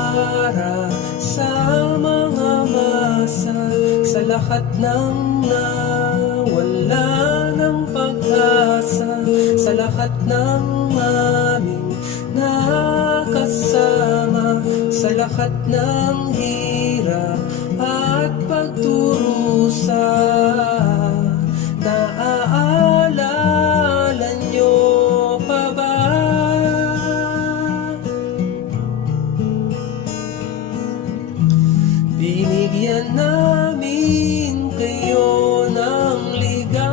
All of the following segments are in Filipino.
para sa mga masa, sa lahat ng nawala ng pag-asa, sa lahat ng aming nakasama, sa lahat ng hirap at pagdurusa. Naaalala nyo pa ba? Binigyan namin kayo ng ligaya.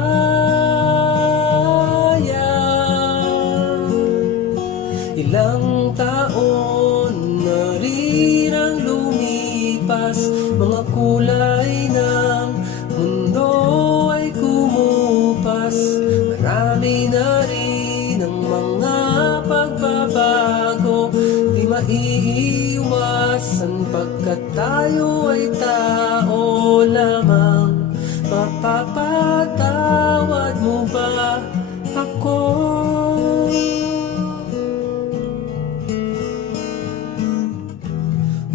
Ilang taon na rin ang lumipas, mga kulay ng mundo ay kumupas. Marami na rin ang mga pagbabago, di maiiwasan pagkat tayo ay tao lamang. Mapapatawad mo ba ako?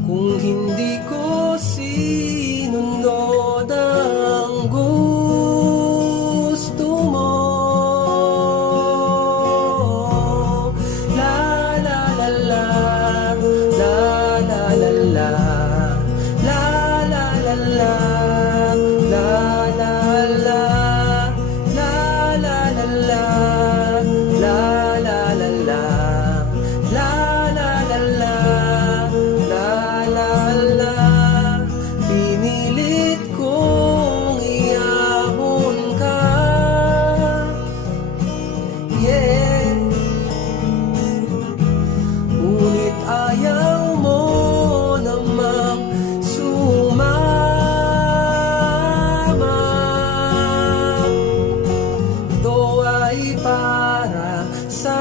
Kung hindi ko sinunod ang gusto mo, la la la la, la la la la, la la la la, la la la, la la la la, la la la la, la la la la. Pinilit kong iahon ka, yeah. Ngunit ayaw mo namang sumama. Ito ay para sa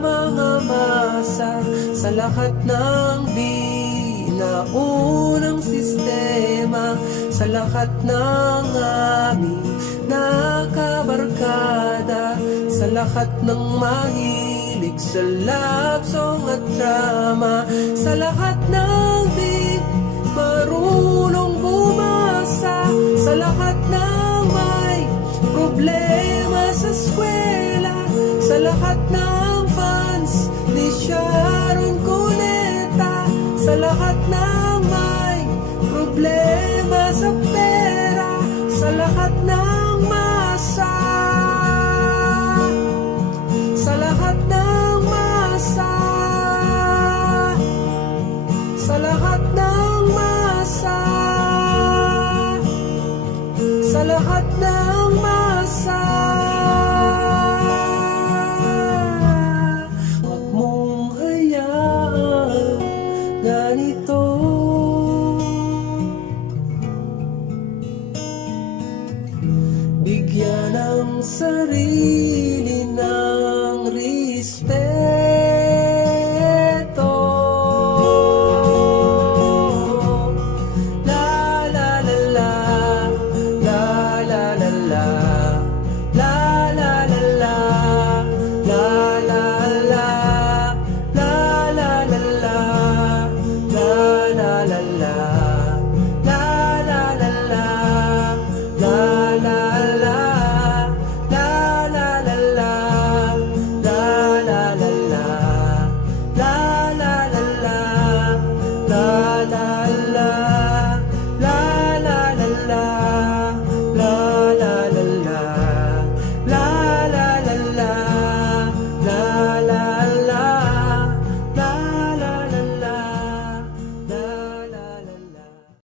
mga masa, sa lahat ng naunang sistema, sa lahat ng aming nakabarkada, sa lahat ng mahilig sa love song at drama, sa lahat ng di marunong bumasa, sa lahat ng may problema sa eskwela, sa lahat ng fans ni Sharon Cuneta, sa lahat ng may problema sa pera, sa lahat ng masa, sa lahat ng masa, sa lahat ng masa, sa lahat ng masa. Huwag mong hayaan ganito. Bigyan ng sarili